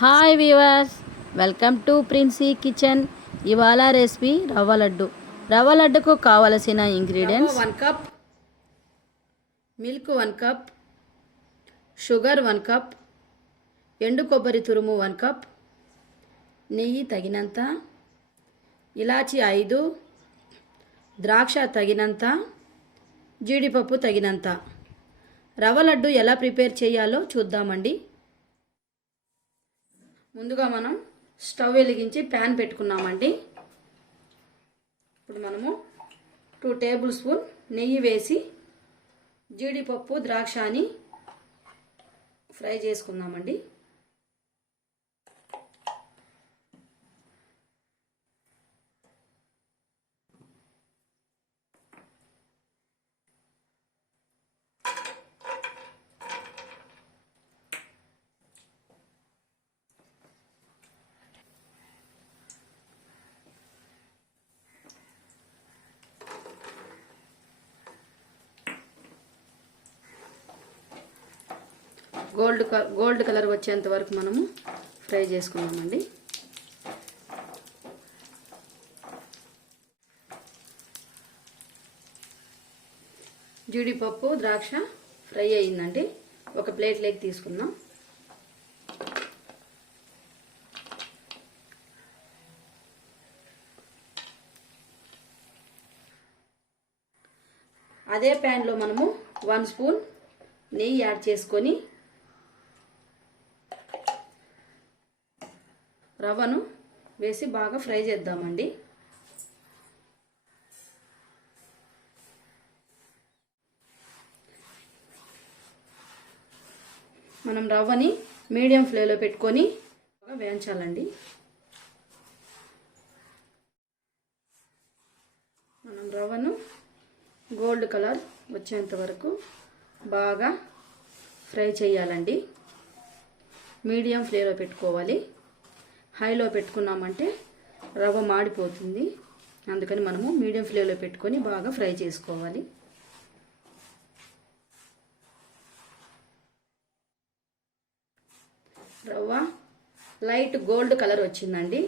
Hi viewers, welcome to Princy kitchen. ఇవాళ recipe rava laddu. Rava లడ్డుకు కావలసిన ingredients: 1 cup milk, 1 cup sugar, 1 cup ఎండు కొబ్బరి తురుము, 1 కప్ నెయ్యి తగినంత, ఇలాచి 5, ద్రాక్ష తగినంత, జీడిపప్పు తగినంత. రవ్వ లడ్డు ఎలా ప్రిపేర్ చేయాలో చూద్దామండి. ముందుగా మనం స్టవ్ వెలిగించి ప్యాన్ పెట్టుకున్నామండి. ఇప్పుడు మనము 2 టేబుల్ స్పూన్ నెయ్యి వేసి జీడిపప్పు, ద్రాక్షని ఫ్రై చేసుకుందామండి. గోల్డ్ కలర్ వచ్చేంత వరకు మనము ఫ్రై చేసుకున్నామండి. జీడిపప్పు, ద్రాక్ష ఫ్రై అయ్యిందండి. ఒక ప్లేట్లోకి తీసుకుందాం. అదే ప్యాన్లో మనము 1 స్పూన్ నెయ్యి యాడ్ చేసుకొని రవ్వను వేసి బాగా ఫ్రై చేద్దామండి. మనం రవ్వని మీడియం ఫ్లేమ్లో పెట్టుకొని బాగా వేయించాలండి. మనం రవ్వను గోల్డ్ కలర్ వచ్చేంత వరకు బాగా ఫ్రై చేయాలండి. మీడియం ఫ్లేమ్లో పెట్టుకోవాలి. హైలో పెట్టుకున్నామంటే రవ్వ మాడిపోతుంది. అందుకని మనము మీడియం ఫ్లేమ్లో పెట్టుకొని బాగా ఫ్రై చేసుకోవాలి. రవ్వ లైట్ గోల్డ్ కలర్ వచ్చిందండి,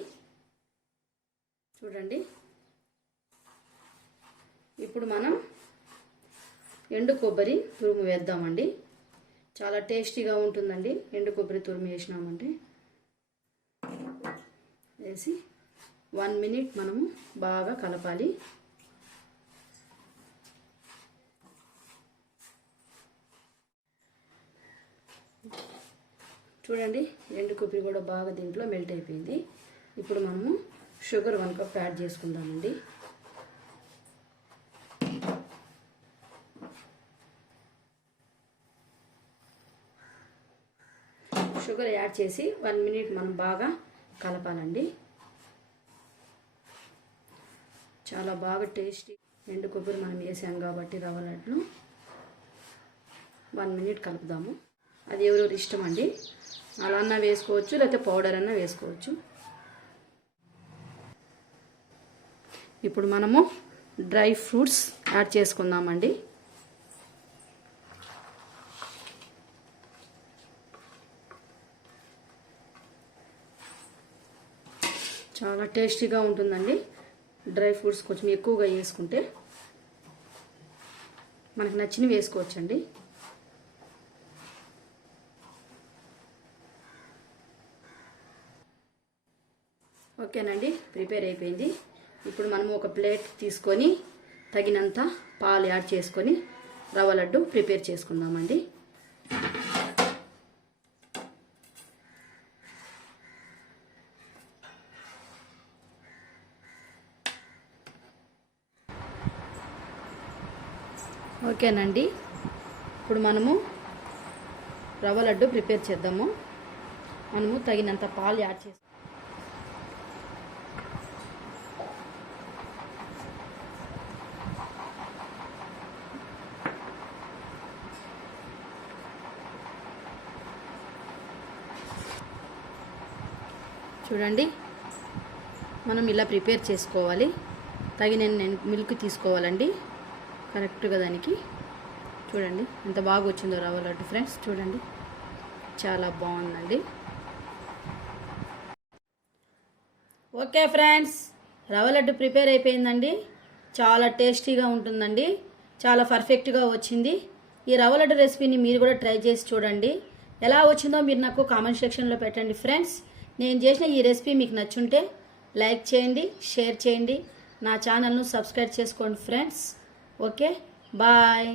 చూడండి. ఇప్పుడు మనం ఎండు కొబ్బరి తురుము వేద్దామండి. చాలా టేస్టీగా ఉంటుందండి ఎండు కొబ్బరి తురుము వేసినామంటే. వేసి 1 మినిట్ మనము బాగా కలపాలి. చూడండి, ఎండు కొబ్బరి కూడా బాగా దీంట్లో మెల్ట్ అయిపోయింది. ఇప్పుడు మనము షుగర్ 1 కప్ యాడ్ చేసుకుందామండి. షుగర్ యాడ్ చేసి 1 మినిట్ మనం బాగా కలపాలండి. చాలా బాగా టేస్టీ ఎండు కొబ్బరి మనం వేసాం కాబట్టి రవ్వ లడ్డు 1 మినిట్ కలుపుదాము. అది ఎవరెవరు ఇష్టం అండి, అలా అన్నా వేసుకోవచ్చు, లేకపోతే పౌడర్ అన్నా వేసుకోవచ్చు. ఇప్పుడు మనము డ్రై ఫ్రూట్స్ యాడ్ చేసుకుందామండి. చాలా టేస్టీగా ఉంటుందండి. డ్రై ఫ్రూట్స్ కొంచెం ఎక్కువగా వేసుకుంటే మనకు నచ్చినవి వేసుకోవచ్చండి. ఓకేనండి, ప్రిపేర్ అయిపోయింది. ఇప్పుడు మనము ఒక ప్లేట్ తీసుకొని తగినంత పాలు యాడ్ చేసుకొని రవ్వ లడ్డు ప్రిపేర్ చేసుకుందామండి. ఓకేనండి, ఇప్పుడు మనము రవ్వ లడ్డు ప్రిపేర్ చేద్దాము. మనము తగినంత పాలు యాడ్ చేసి చూడండి, మనం ఇలా ప్రిపేర్ చేసుకోవాలి. తగిన మిల్క్ తీసుకోవాలండి కరెక్ట్గా దానికి. చూడండి ఎంత బాగా వచ్చిందో రవ్వ లడ్డు ఫ్రెండ్స్. చూడండి చాలా బాగుందండి. ఓకే ఫ్రెండ్స్, రవ్వ లడ్డు ప్రిపేర్ అయిపోయిందండి. చాలా టేస్టీగా ఉంటుందండి, చాలా పర్ఫెక్ట్గా వచ్చింది. ఈ రవ్వ లడ్డు రెసిపీని మీరు కూడా ట్రై చేసి చూడండి. ఎలా వచ్చిందో మీరు నాకు కామెంట్ సెక్షన్లో పెట్టండి ఫ్రెండ్స్. నేను చేసిన ఈ రెసిపీ మీకు నచ్చుంటే లైక్ చేయండి, షేర్ చేయండి, నా ఛానల్ను సబ్స్క్రైబ్ చేసుకోండి ఫ్రెండ్స్. Okay, bye.